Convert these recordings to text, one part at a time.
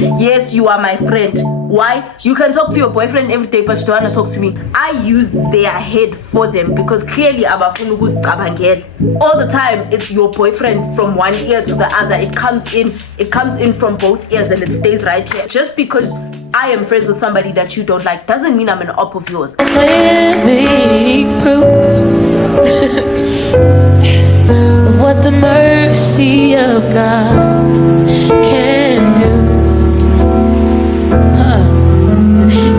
Yes, you are my friend. Why? You can talk to your boyfriend every day, but you don't want to talk to me. I use their head for them because clearly abafuna ukuzicabangela. All the time, it's your boyfriend from one ear to the other. It comes in from both ears and it stays right here. Just because I am friends with somebody that you don't like doesn't mean I'm an op of yours. Living proof of what the mercy of God can do.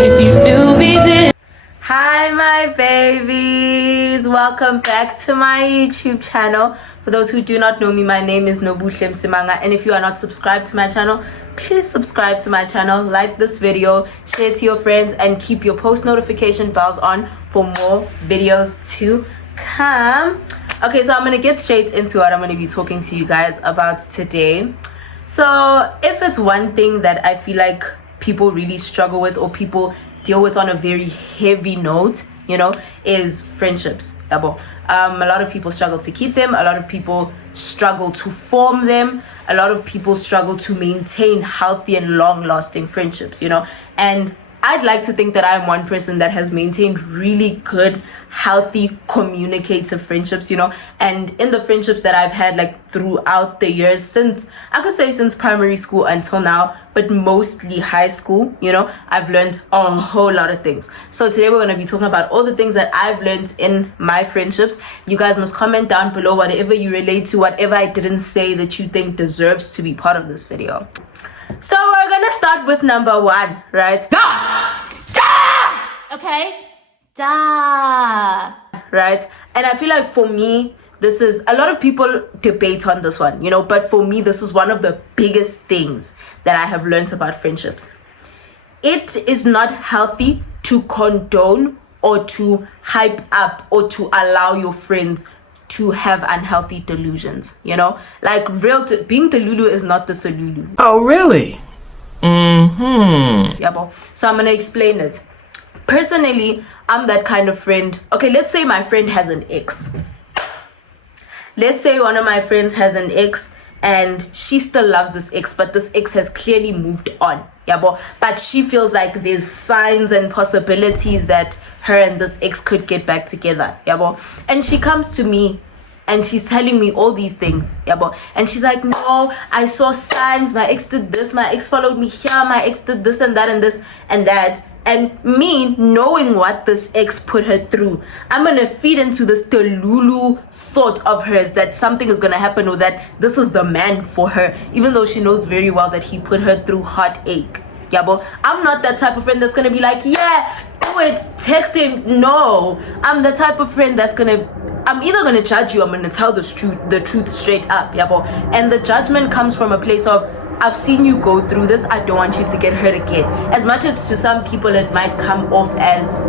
If you knew me then. Hi my babies, welcome back to my YouTube channel. For those who do not know me, my name is Nobuhle Msimanga, and if you are not subscribed to my channel, please subscribe to my channel, like this video, share it to your friends, and keep your post notification bells on for more videos to come. Okay, so I'm gonna get straight into what I'm gonna be talking to you guys about today. So if it's one thing that I feel like people really struggle with or people deal with on a very heavy note, is friendships. A lot of people struggle to keep them. A lot of people struggle to form them. A lot of people struggle to maintain healthy and long-lasting friendships, and I'd like to think that I'm one person that has maintained really good, healthy, communicative friendships, and in the friendships that I've had like throughout the years, since primary school until now, but mostly high school, I've learned a whole lot of things. So today we're going to be talking about all the things that I've learned in my friendships. You guys must comment down below whatever you relate to, whatever I didn't say that you think deserves to be part of this video. So we're gonna start with number one, right? Okay? Duh. Right? And I feel like for me, this is, a lot of people debate on this one, but for me, this is one of the biggest things that I have learned about friendships. It is not healthy to condone or to hype up or to allow your friends to have unhealthy delusions, like being delulu is not the solulu. Oh, really? Yeah, so I'm gonna explain it. Personally, I'm that kind of friend. Okay, let's say my friend has an ex. Let's say one of my friends has an ex and she still loves this ex, but this ex has clearly moved on. Yeah, but she feels like there's signs and possibilities that her and this ex could get back together. Yeah, and she comes to me and she's telling me all these things. Yeah, and she's like, no, I saw signs. My ex did this. My ex followed me here. My ex did this and that and this and that. And me knowing what this ex put her through, I'm gonna feed into this delulu thought of hers that something is gonna happen or that this is the man for her, even though she knows very well that he put her through heartache. Yeah, but I'm not that type of friend that's gonna be like, yeah, do it, text him. No, I'm the type of friend that's I'm either gonna judge you, I'm gonna tell the truth straight up. Yeah, and the judgment comes from a place of, I've seen you go through this, I don't want you to get hurt again. As much as to some people it might come off as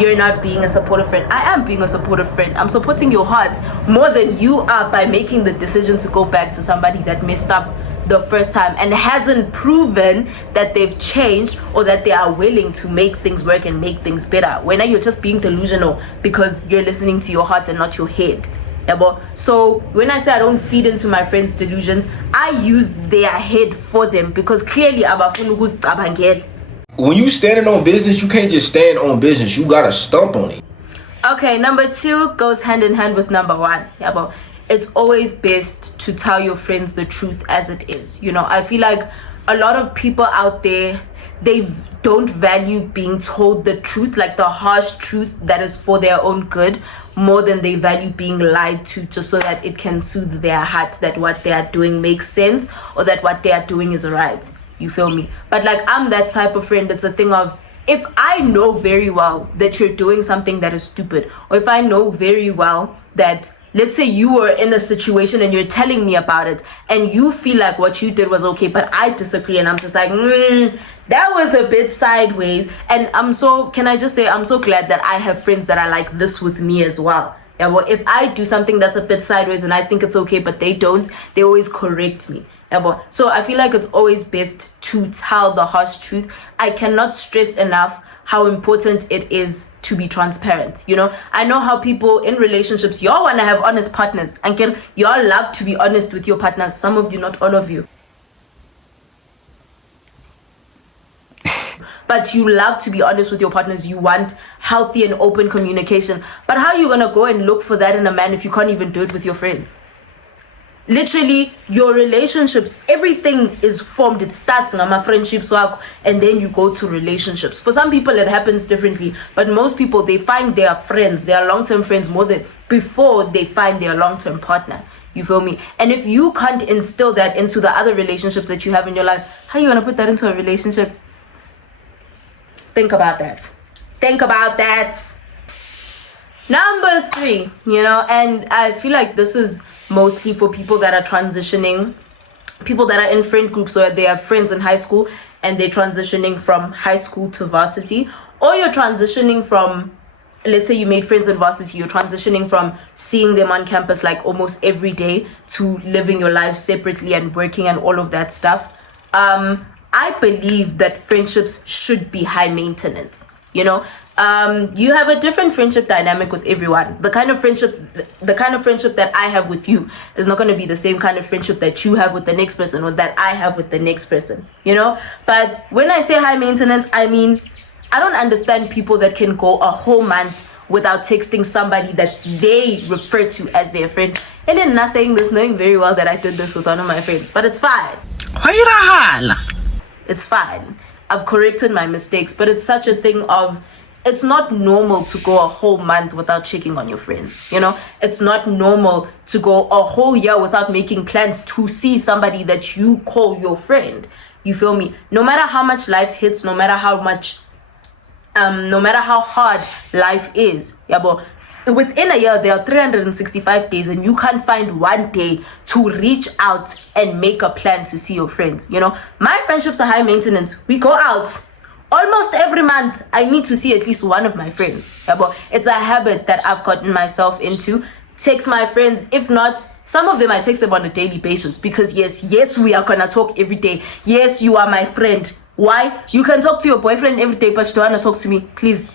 you're not being a supportive friend, I am being a supportive friend. I'm supporting your heart more than you are by making the decision to go back to somebody that messed up the first time and hasn't proven that they've changed or that they are willing to make things work and make things better. When you're just being delusional because you're listening to your heart and not your head. Yeah, so when I say I don't feed into my friends' delusions, I use their head for them because clearly abafuna ukuzicabangela. When you standing on business, you can't just stand on business. You gotta stump on it. Okay, number two goes hand in hand with number one. Yeah, it's always best to tell your friends the truth as it is. I feel like a lot of people out there, they don't value being told the truth, like the harsh truth that is for their own good, more than they value being lied to just so that it can soothe their heart that what they are doing makes sense or that what they are doing is right. You feel me? But like, I'm that type of friend. It's a thing of, if I know very well that you're doing something that is stupid, or if I know very well that, let's say you were in a situation and you're telling me about it and you feel like what you did was okay, but I disagree and I'm just like, that was a bit sideways. And I'm so glad that I have friends that are like this with me as well. Yeah, if I do something that's a bit sideways and I think it's okay, but they don't, they always correct me. Yeah, so I feel like it's always best to tell the harsh truth. I cannot stress enough how important it is to be transparent. I know how people in relationships, y'all want to have honest partners, and y'all love to be honest with your partners. Some of you, not all of you. but you love to be honest with your partners. You want healthy and open communication. But how are you gonna go and look for that in a man if you can't even do it with your friends? Literally, your relationships, everything is formed. It starts in my friendships work, and then you go to relationships. For some people, it happens differently, but most people, they find their friends, their long-term friends, more than before they find their long-term partner. You feel me? And if you can't instill that into the other relationships that you have in your life, how are you gonna put that into a relationship? Think about that. Think about that. Number 3, and I feel like this is mostly for people that are transitioning, people that are in friend groups, or they have friends in high school and they're transitioning from high school to varsity, or you're transitioning from, let's say you made friends in varsity, you're transitioning from seeing them on campus like almost every day to living your life separately and working and all of that stuff. I believe that friendships should be high maintenance. You have a different friendship dynamic with everyone. The kind of friendship that I have with you is not going to be the same kind of friendship that you have with the next person, or that I have with the next person, But when I say high maintenance, I mean, I don't understand people that can go a whole month without texting somebody that they refer to as their friend. And then not saying this, knowing very well that I did this with one of my friends, but it's fine. It's fine. I've corrected my mistakes, but it's such a thing of, it's not normal to go a whole month without checking on your friends. It's not normal to go a whole year without making plans to see somebody that you call your friend. You feel me? No matter how much life hits, no matter how hard life is, but within a year there are 365 days, and you can't find one day to reach out and make a plan to see your friends. My friendships are high maintenance. We go out almost every month. I need to see at least one of my friends. But it's a habit that I've gotten myself into. Text my friends. If not, some of them I text them on a daily basis, because yes, we are gonna talk every day. Yes, you are my friend. Why? You can talk to your boyfriend every day, but you don't want to talk to me. Please.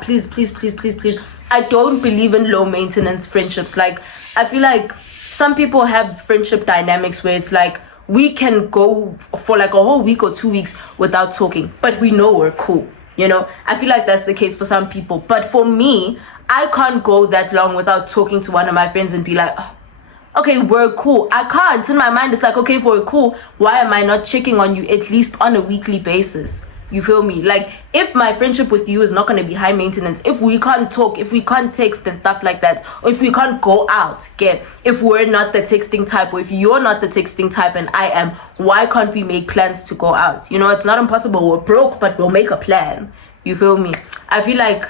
Please. I don't believe in low maintenance friendships. Like, I feel like some people have friendship dynamics where it's like, we can go for like a whole week or 2 weeks without talking, but we know we're cool. I feel like that's the case for some people. But for me, I can't go that long without talking to one of my friends and be like, oh, okay, we're cool. I can't. In my mind, it's like, okay, if we're cool, why am I not checking on you at least on a weekly basis? You feel me? Like, if my friendship with you is not going to be high maintenance, if we can't talk, if we can't text and stuff like that, or if we can't go out, if we're not the texting type, or if you're not the texting type and I am, why can't we make plans to go out? It's not impossible. We're broke, but we'll make a plan. You feel me? I feel like,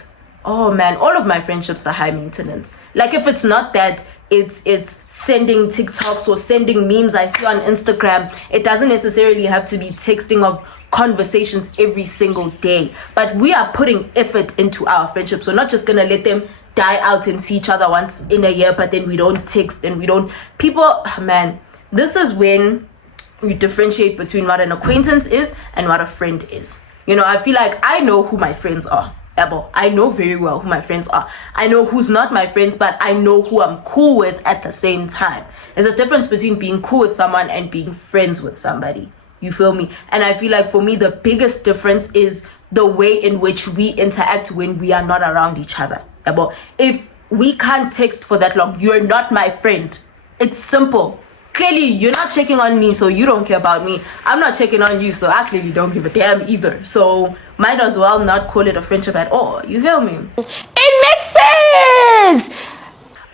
oh man, all of my friendships are high maintenance. Like, if it's not that, it's sending TikToks or sending memes I see on Instagram. It doesn't necessarily have to be texting of conversations every single day, but we are putting effort into our friendships. We're not just gonna let them die out and see each other once in a year, but then we don't text and we don't. People, man, this is when you differentiate between what an acquaintance is and what a friend is. I feel like I know who my friends are. I know very well who my friends are. I know who's not my friends, but I know who I'm cool with at the same time. There's a difference between being cool with someone and being friends with somebody. You feel me? And I feel like for me, the biggest difference is the way in which we interact when we are not around each other. If we can't text for that long, you're not my friend. It's simple. Clearly, you're not checking on me, so you don't care about me. I'm not checking on you, so I clearly don't give a damn either. So might as well not call it a friendship at all. You feel me? It makes sense!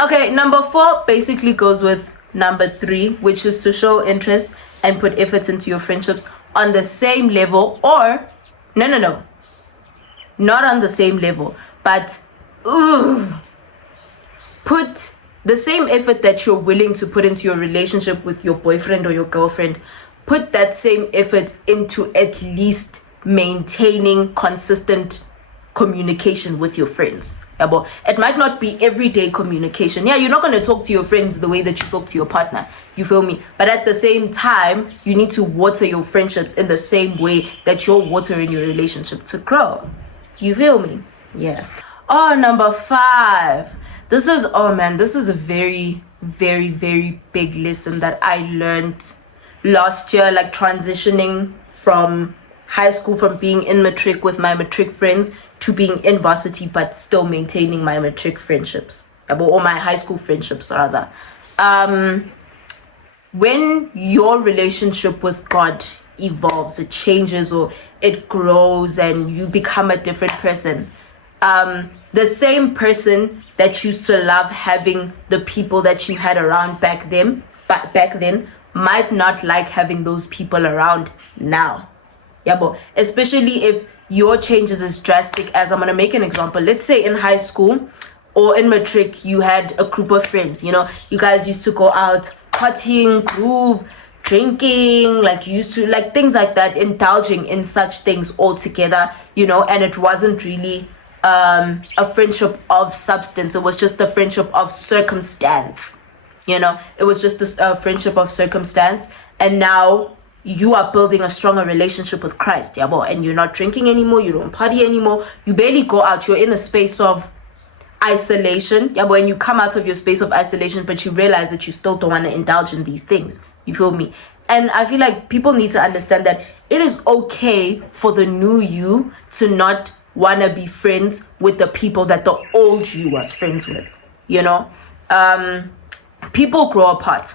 Okay, number 4 basically goes with number 3, which is to show interest and put efforts into your friendships on the same level, or no, not on the same level, but put the same effort that you're willing to put into your relationship with your boyfriend or your girlfriend. Put that same effort into at least maintaining consistent communication with your friends. It might not be everyday communication. You're not going to talk to your friends the way that you talk to your partner. You feel me? But at the same time, you need to water your friendships in the same way that you're watering your relationship to grow. You feel me? Yeah. Oh, number 5. This is a very, very, very big lesson that I learned last year, like transitioning from high school, from being in matric with my matric friends to being in varsity but still maintaining my matric friendships, or my high school friendships rather. When your relationship with God evolves, it changes or it grows and you become a different person, the same person that used to love having the people that you had around back then might not like having those people around now. Especially if your changes as drastic as, I'm gonna make an example. Let's say in high school or in matric, you had a group of friends, you guys used to go out partying, groove, drinking, like you used to, like things like that, indulging in such things all together, and it wasn't really a friendship of substance. It was just a friendship of circumstance. It was just a friendship of circumstance. And now you are building a stronger relationship with Christ, and you're not drinking anymore, you don't party anymore, you barely go out, you're in a space of isolation, when you come out of your space of isolation, but you realize that you still don't want to indulge in these things, you feel me? And I feel like people need to understand that it is okay for the new you to not want to be friends with the people that the old you was friends with, people grow apart,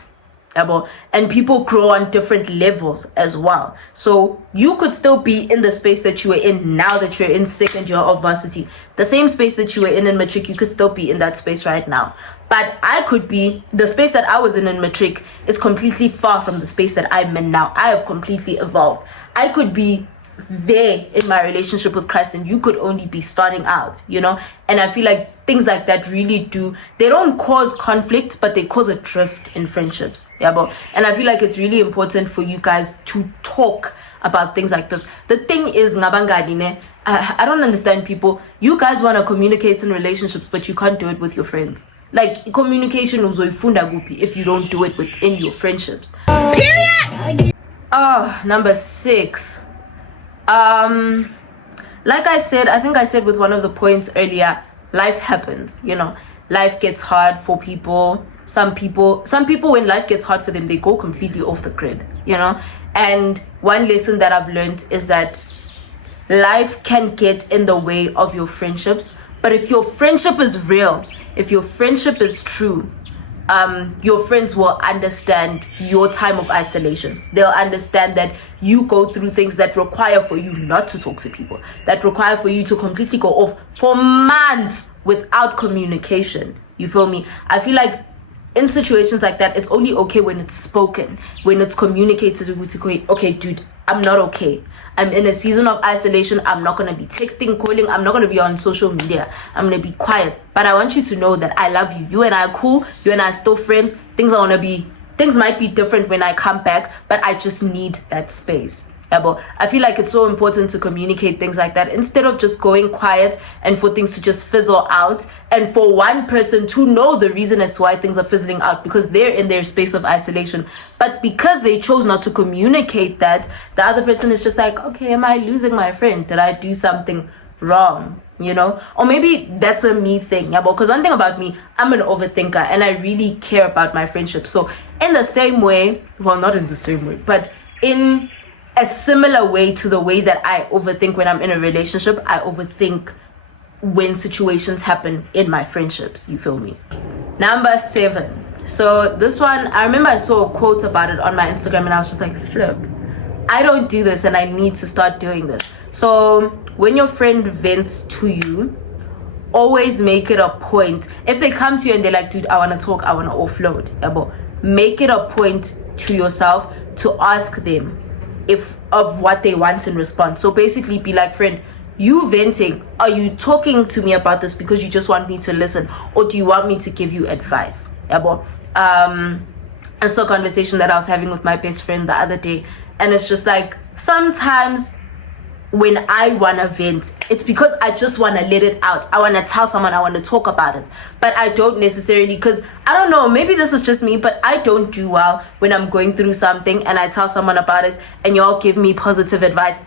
and people grow on different levels as well. So you could still be in the space that you were in now that you're in second year of varsity. The same space that you were in matric, you could still be in that space right now. But I could be, the space that I was in matric is completely far from the space that I'm in now. I have completely evolved. I could be there in my relationship with Christ and you could only be starting out, and I feel like things like that really they don't cause conflict, but they cause a drift in friendships, and I feel like it's really important for you guys to talk about things like this. The thing is, I don't understand people. You guys want to communicate in relationships, but you can't do it with your friends. Like, communication uzoifunda gupi if you don't do it within your friendships. Period. Number 6. Like I said, I think I said with one of the points earlier, life happens, life gets hard for people. Some people when life gets hard for them, they go completely off the grid, and one lesson that I've learned is that life can get in the way of your friendships, but if your friendship is real, if your friendship is true, your friends will understand your time of isolation. They'll understand that you go through things that require for you not to talk to people, that require for you to completely go off for months without communication. You feel me? I feel like in situations like that, it's only okay when it's spoken, when it's communicated. Okay, dude, I'm not okay. I'm in a season of isolation. I'm not going to be texting, calling. I'm not going to be on social media. I'm going to be quiet. But I want you to know that I love you. You and I are cool. You and I are still friends. Things might be different when I come back, but I just need that space. I feel like it's so important to communicate things like that instead of just going quiet and for things to just fizzle out, and for one person to know the reason as to why things are fizzling out because they're in their space of isolation. But because they chose not to communicate that, the other person is just like, okay, am I losing my friend? Did I do something wrong? Or maybe that's a me thing. Because one thing about me, I'm an overthinker and I really care about my friendship. So in the same way, well, not in the same way, but in a similar way to the way that I overthink when I'm in a relationship, I overthink when situations happen in my friendships. You feel me? Number 7. So this one, I remember I saw a quote about it on my Instagram and I was just like, flip, I don't do this and I need to start doing this. So when your friend vents to you, always make it a point. If they come to you and they're like, dude, I want to talk, I want to offload, make it a point to yourself to ask them of what they want in response. So basically be like, friend, you venting, are you talking to me about this because you just want me to listen, or do you want me to give you advice? It's a conversation that I was having with my best friend the other day, and it's just like, sometimes when I want to vent, it's because I just want to let it out. I want to tell someone, I want to talk about it. But I don't necessarily, because I don't know, maybe this is just me, but I don't do well when I'm going through something and I tell someone about it and y'all give me positive advice.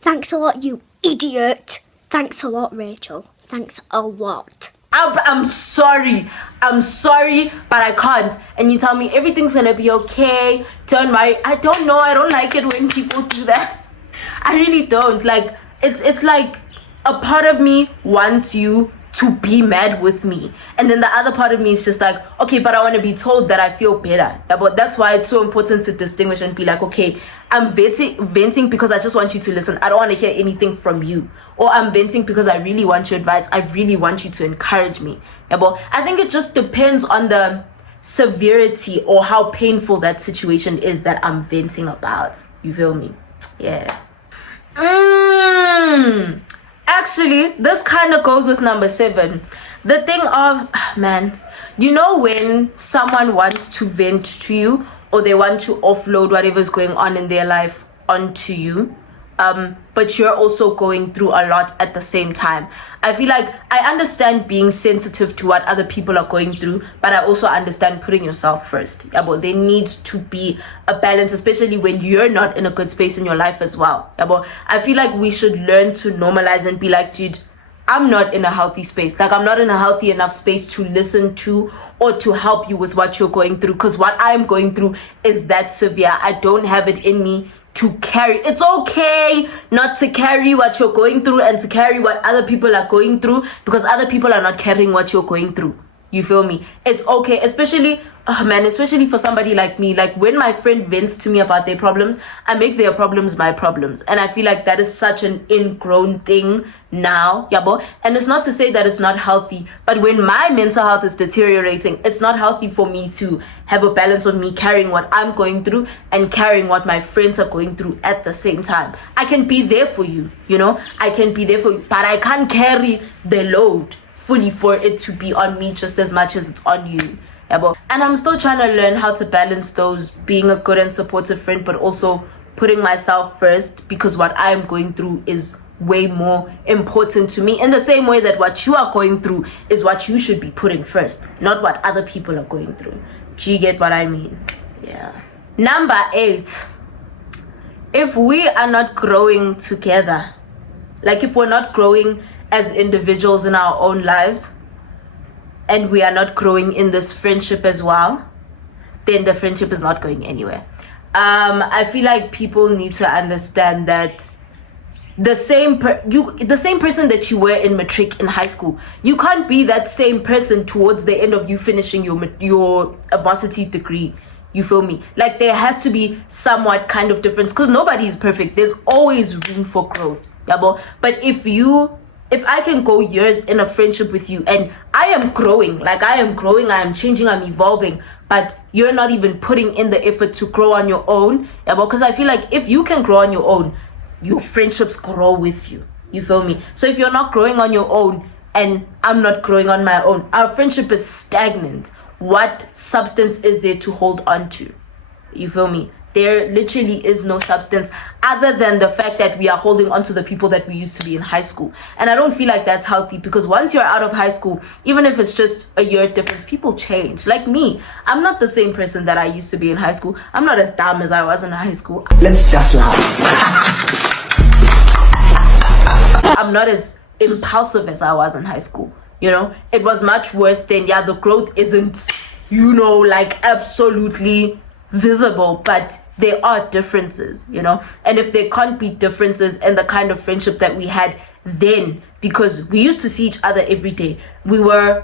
Thanks a lot, you idiot. Thanks a lot, Rachel. Thanks a lot. I'm sorry, but I can't. And you tell me everything's gonna be okay, don't worry. I don't know, I don't like it when people do that. I really don't. Like, it's like a part of me wants you to be mad with me, and then the other part of me is just like, okay, but I want to be told that I feel better. Yeah, but that's why it's so important to distinguish and be like, okay, I'm venting because I just want you to listen. I don't want to hear anything from you. Or I'm venting because I really want your advice. I really want you to encourage me. Yeah, but I think it just depends on the severity or how painful that situation is that I'm venting about. You feel me? Yeah. Actually, this kind of goes with number 7. The thing of, man, you know when someone wants to vent to you, or they want to offload whatever's going on in their life onto you, but you're also going through a lot at the same time. I feel like I understand being sensitive to what other people are going through, but I also understand putting yourself first. Yeah, but there needs to be a balance, especially when you're not in a good space in your life as well. Yeah, but I feel like we should learn to normalize and be like, dude, I'm not in a healthy space. Like, I'm not in a healthy enough space to listen to or to help you with what you're going through, because what I'm going through is that severe. I don't have it in me to carry. It's okay not to carry what you're going through and to carry what other people are going through, because other people are not carrying what you're going through. You feel me? It's okay, especially for somebody like me. Like, when my friend vents to me about their problems, I make their problems my problems, and I feel like that is such an ingrown thing now. Yabo. And it's not to say that it's not healthy, but when my mental health is deteriorating, it's not healthy for me to have a balance of me carrying what I'm going through and carrying what my friends are going through at the same time. I can be there for you, I can be there for you, but I can't carry the load fully for it to be on me just as much as it's on you. And I'm still trying to learn how to balance those, being a good and supportive friend, but also putting myself first, because what I'm going through is way more important to me, in the same way that what you are going through is what you should be putting first, not what other people are going through. Do you get what I mean? Yeah. Number 8, if we are not growing together, like if we're not growing as individuals in our own lives, and we are not growing in this friendship as well, then the friendship is not going anywhere. I feel like people need to understand that the same person that you were in matric in high school, you can't be that same person towards the end of you finishing your varsity degree. You feel me? Like, there has to be somewhat kind of difference, because nobody is perfect. There's always room for growth. But if I can go years in a friendship with you and I am growing, I am changing, I'm evolving, but you're not even putting in the effort to grow on your own, because I feel like if you can grow on your own, your friendships grow with you. You feel me? So if you're not growing on your own and I'm not growing on my own, our friendship is stagnant. What substance is there to hold on to? You feel me? There literally is no substance other than the fact that we are holding on to the people that we used to be in high school. And I don't feel like that's healthy, because once you're out of high school, even if it's just a year difference, people change. Like me, I'm not the same person that I used to be in high school. I'm not as dumb as I was in high school. Let's just laugh. I'm not as impulsive as I was in high school. It was much worse then. Yeah, the growth isn't, absolutely visible, but there are differences, and if there can't be differences in the kind of friendship that we had then, because we used to see each other every day, we were,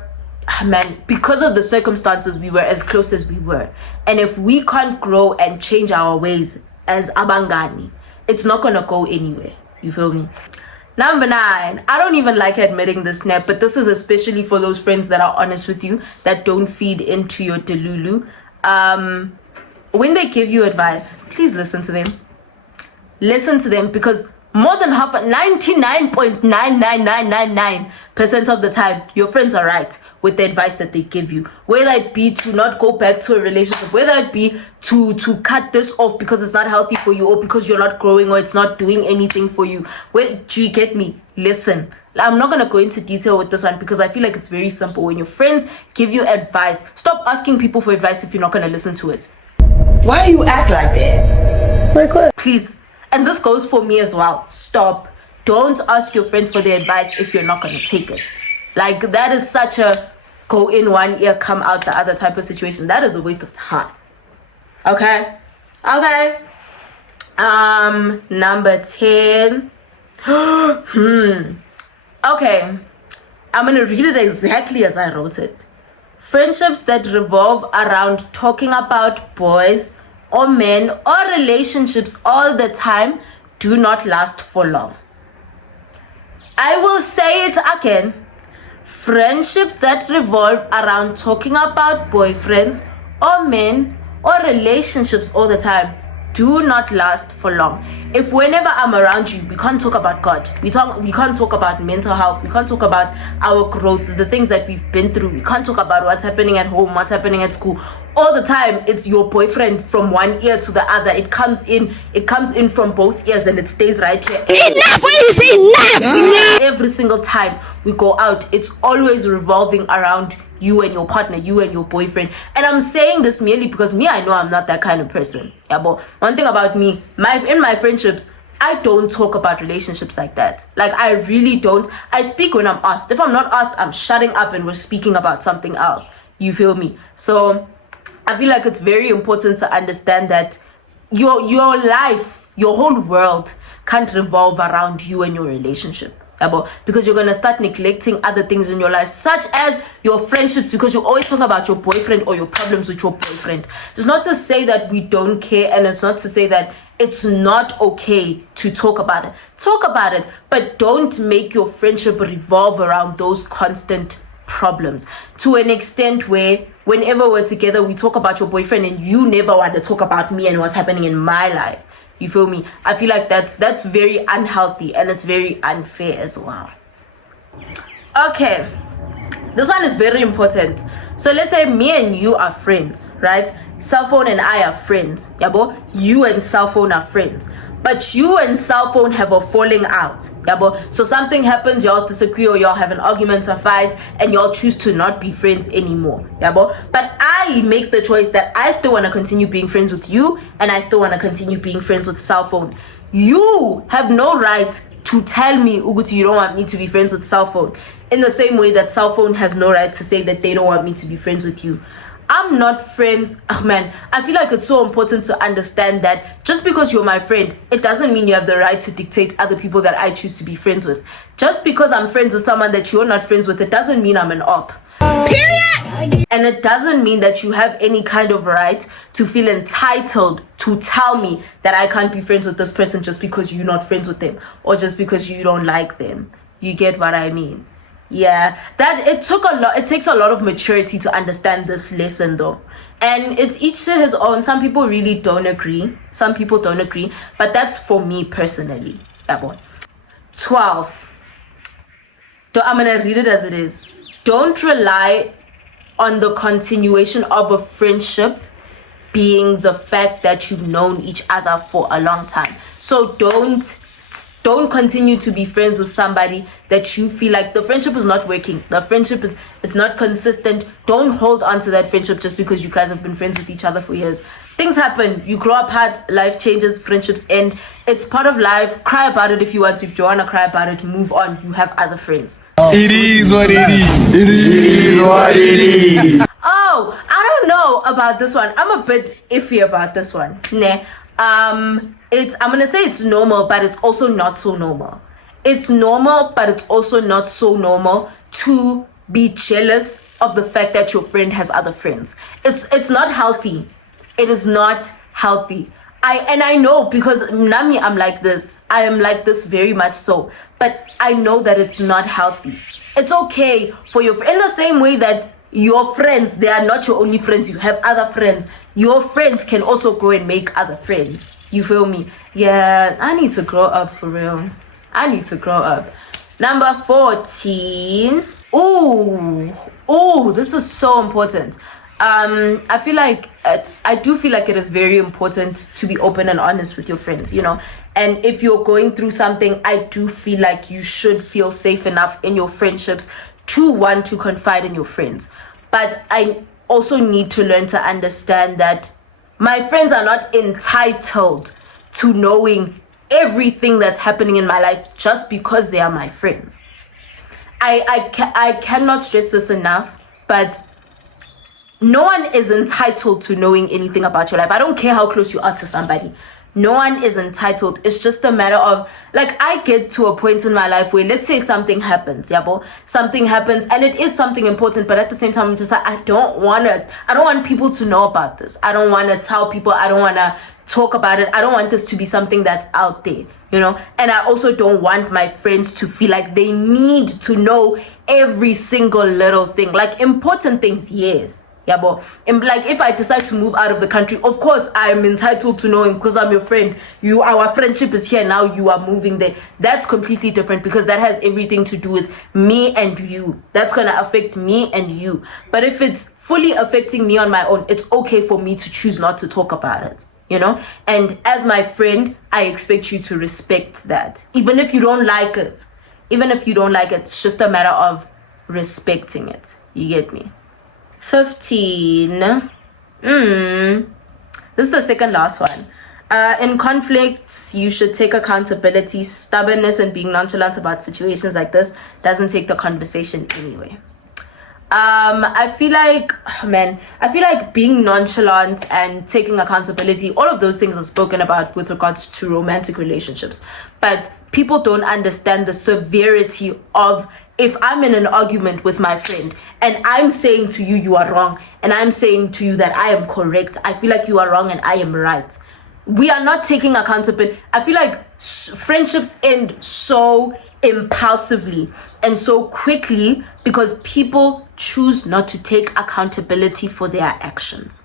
because of the circumstances, we were as close as we were. And if we can't grow and change our ways as abangani, it's not gonna go anywhere. You feel me? Number 9, I don't even like admitting this, Snap, but this is especially for those friends that are honest with you, that don't feed into your delulu. When they give you advice, please listen to them. Listen to them, because more than 99.99999% of the time, your friends are right with the advice that they give you. Whether it be to not go back to a relationship, whether it be to cut this off because it's not healthy for you, or because you're not growing, or it's not doing anything for you. Do you get me? Listen. I'm not going to go into detail with this one, because I feel like it's very simple. When your friends give you advice, stop asking people for advice if you're not going to listen to it. Why do you act like that? Please. And this goes for me as well. Stop. Don't ask your friends for their advice if you're not going to take it. That is such a go in one ear, come out the other type of situation. That is a waste of time. Okay? Number 10. Okay, I'm gonna read it exactly as I wrote it. Friendships that revolve around talking about boys or men or relationships all the time do not last for long. I will say it again. Friendships that revolve around talking about boyfriends or men or relationships all the time do not last for long. If whenever I'm around you, we can't talk about God. We can't talk about mental health. We can't talk about our growth, the things that we've been through. We can't talk about what's happening at home, what's happening at school. All the time, it's your boyfriend from one ear to the other. It comes in from both ears and it stays right here. Enough is enough! Every single time we go out, it's always revolving around you and your partner, you and your boyfriend. And I'm saying this merely because I know I'm not that kind of person. Yeah, but one thing about me, in my friendships, I don't talk about relationships like that. Like, I really don't. I speak when I'm asked. If I'm not asked, I'm shutting up and we're speaking about something else. You feel me? So I feel like it's very important to understand that your life, your whole world can't revolve around you and your relationship. Because you're gonna start neglecting other things in your life, such as your friendships, because you always talk about your boyfriend or your problems with your boyfriend. It's not to say that we don't care, and it's not to say that it's not okay to talk about it. Talk about it, but don't make your friendship revolve around those constant problems to an extent where whenever we're together, we talk about your boyfriend and you never want to talk about me and what's happening in my life. You feel me? I feel like that's very unhealthy and it's very unfair as well. Okay, this one is very important. So let's say me and you are friends, right? Cell phone and I are friends. Yabo, you and cell phone are friends. But you and cell phone have a falling out. Yabo. So something happens, y'all disagree or y'all have an argument or fight and y'all choose to not be friends anymore. Yabo. But I make the choice that I still want to continue being friends with you and I still want to continue being friends with cell phone. You have no right to tell me, Uguti, you don't want me to be friends with cell phone. In the same way that cell phone has no right to say that they don't want me to be friends with you. I'm not friends. Oh man, I feel like it's so important to understand that just because you're my friend, it doesn't mean you have the right to dictate other people that I choose to be friends with. Just because I'm friends with someone that you're not friends with, it doesn't mean I'm an op. Period! And it doesn't mean that you have any kind of right to feel entitled to tell me that I can't be friends with this person just because you're not friends with them or just because you don't like them. You get what I mean? Yeah, that it takes a lot of maturity to understand this lesson though. And it's each to his own. Some people really don't agree. Some people don't agree. But that's for me personally. That one. 12. So I'm gonna read it as it is. Don't rely on the continuation of a friendship being the fact that you've known each other for a long time. So don't continue to be friends with somebody that you feel like the friendship is not working. The friendship is not consistent. Don't hold on to that friendship just because you guys have been friends with each other for years. Things happen. You grow apart. Life changes. Friendships end. It's part of life. Cry about it if you want to. If you want to cry about it, move on. You have other friends. It is what it is. It is what it is. Oh, I don't know about this one. I'm a bit iffy about this one. Nah. I'm gonna say it's normal, but it's also not so normal. It's normal, but it's also not so normal to be jealous of the fact that your friend has other friends. It's not healthy. It is not healthy. I know because Nami, I'm like this. I am like this very much so. But I know that it's not healthy. It's okay for your friend in the same way that your friends, they are not your only friends. You have other friends. Your friends can also go and make other friends. You feel me? Yeah, I need to grow up for real. I need to grow up. Number 14. Ooh, this is so important. I feel like I do feel like it is very important to be open and honest with your friends, you know. And if you're going through something, I do feel like you should feel safe enough in your friendships to want to confide in your friends. But I also need to learn to understand that my friends are not entitled to knowing everything that's happening in my life just because they are my friends. I cannot stress this enough, but no one is entitled to knowing anything about your life. I don't care how close you are to somebody. No one is entitled. It's just a matter of, like, I get to a point in my life where, let's say something happens, something happens, and it is something important, but at the same time, I'm just like, I don't want people to know about this. I don't want to tell people. I don't want to talk about it. I don't want this to be something that's out there, and I also don't want my friends to feel like they need to know every single little thing. Like, important things, yes. But like, if I decide to move out of the country, of course I'm entitled to knowing, because I'm your friend. Our friendship is here now. You are moving there. That's completely different, because that has everything to do with me and you. That's gonna affect me and you. But if it's fully affecting me on my own, it's okay for me to choose not to talk about it. And as my friend, I expect you to respect that, even if you don't like it. It's just a matter of respecting it. You get me? 15. This is the second last one. In conflicts, you should take accountability. Stubbornness and being nonchalant about situations like this doesn't take the conversation anyway. I feel like being nonchalant and taking accountability, all of those things are spoken about with regards to romantic relationships. But people don't understand the severity of, if I'm in an argument with my friend and I'm saying to you, you are wrong, and I'm saying to you that I am correct. I feel like you are wrong and I am right. We are not taking accountability. I feel like friendships end so impulsively and so quickly because people choose not to take accountability for their actions.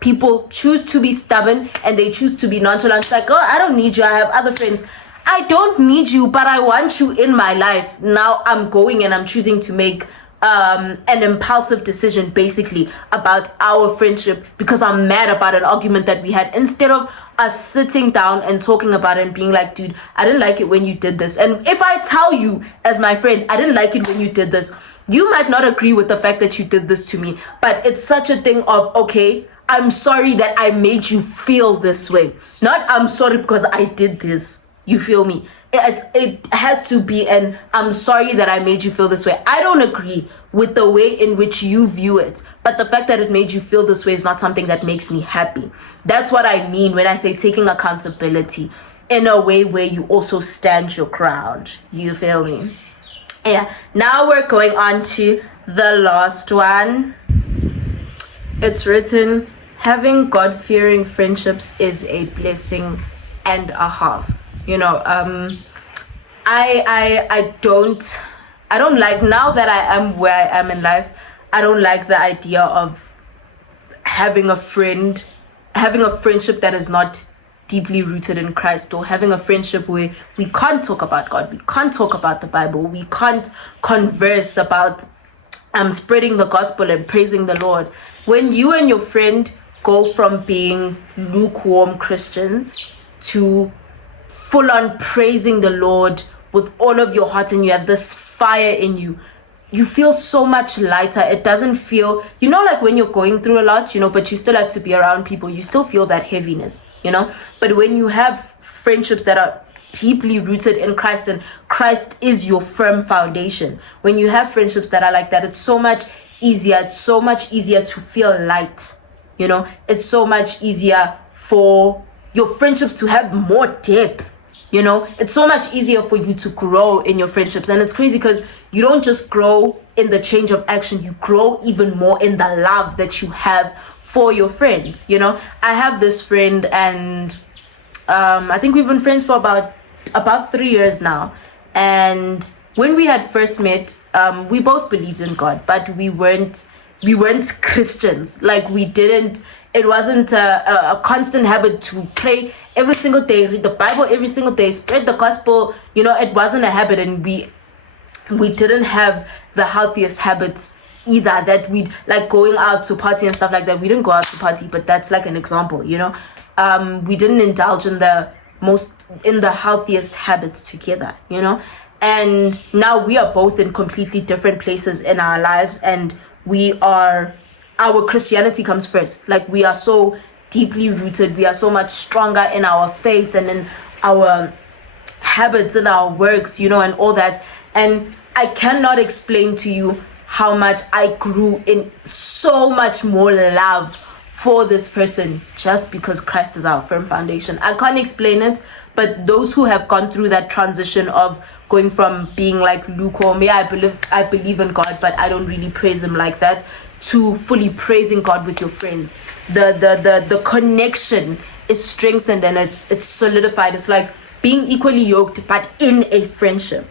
People choose to be stubborn and they choose to be nonchalant. It's like, oh, I don't need you. I have other friends. I don't need you, but I want you in my life. Now I'm going and I'm choosing to make an impulsive decision basically about our friendship because I'm mad about an argument that we had, instead of us sitting down and talking about it and being like, dude, I didn't like it when you did this. And if I tell you as my friend, I didn't like it when you did this, you might not agree with the fact that you did this to me, but it's such a thing of, okay, I'm sorry that I made you feel this way. Not I'm sorry because I did this. You feel me? It has to be an I'm sorry that I made you feel this way. I don't agree with the way in which you view it, but the fact that it made you feel this way is not something that makes me happy. That's what I mean when I say taking accountability in a way where you also stand your ground. You feel me? Yeah. Now we're going on to the last one. It's written, having God-fearing friendships is a blessing and a half. I don't like, now that I am where I am in life, I don't like the idea of having a friendship that is not deeply rooted in Christ, or having a friendship where we can't talk about God, we can't talk about the Bible, we can't converse about spreading the gospel and praising the Lord. When you and your friend go from being lukewarm Christians to full on praising the Lord with all of your heart, and you have this fire in you, you feel so much lighter. It doesn't feel, like when you're going through a lot, but you still have to be around people, you still feel that heaviness, but when you have friendships that are deeply rooted in Christ and Christ is your firm foundation, when you have friendships that are like that, it's so much easier to feel light. It's so much easier for your friendships to have more depth. It's so much easier for you to grow in your friendships. And it's crazy because you don't just grow in the change of action, you grow even more in the love that you have for your friends. I have this friend, and I think we've been friends for about 3 years now. And when we had first met, we both believed in God, but we weren't Christians. Like, it wasn't a constant habit to pray every single day, read the Bible every single day, spread the gospel. It wasn't a habit, and we didn't have the healthiest habits either, that we'd like going out to party and stuff like that. We didn't go out to party, but that's like an example. We didn't indulge in the healthiest habits together, and now we are both in completely different places in our lives, and our Christianity comes first. Like, we are so deeply rooted, we are so much stronger in our faith and in our habits and our works, and all that. And I cannot explain to you how much I grew in so much more love for this person just because Christ is our firm foundation. I can't explain it, but those who have gone through that transition of going from being like lukewarm, yeah, I believe in God, but I don't really praise him like that, to fully praising God with your friends. The connection is strengthened and it's solidified. It's like being equally yoked but in a friendship,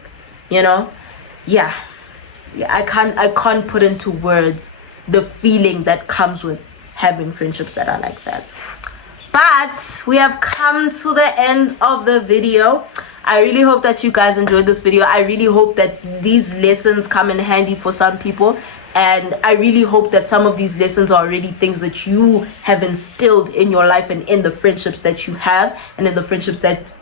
you know. Yeah, I can't put into words the feeling that comes with having friendships that are like that. But we have come to the end of the video. I really hope that you guys enjoyed this video. I really hope that these lessons come in handy for some people, and I really hope that some of these lessons are already things that you have instilled in your life and in the friendships that you have and in the friendships that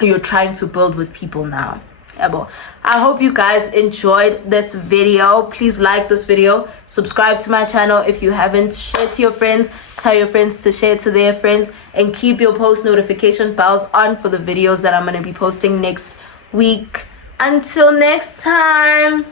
you're trying to build with people now. I hope you guys enjoyed this video. Please like this video, subscribe to my channel if you haven't, share to your friends, tell your friends to share to their friends, and keep your post notification bells on for the videos that I'm going to be posting next week. Until next time.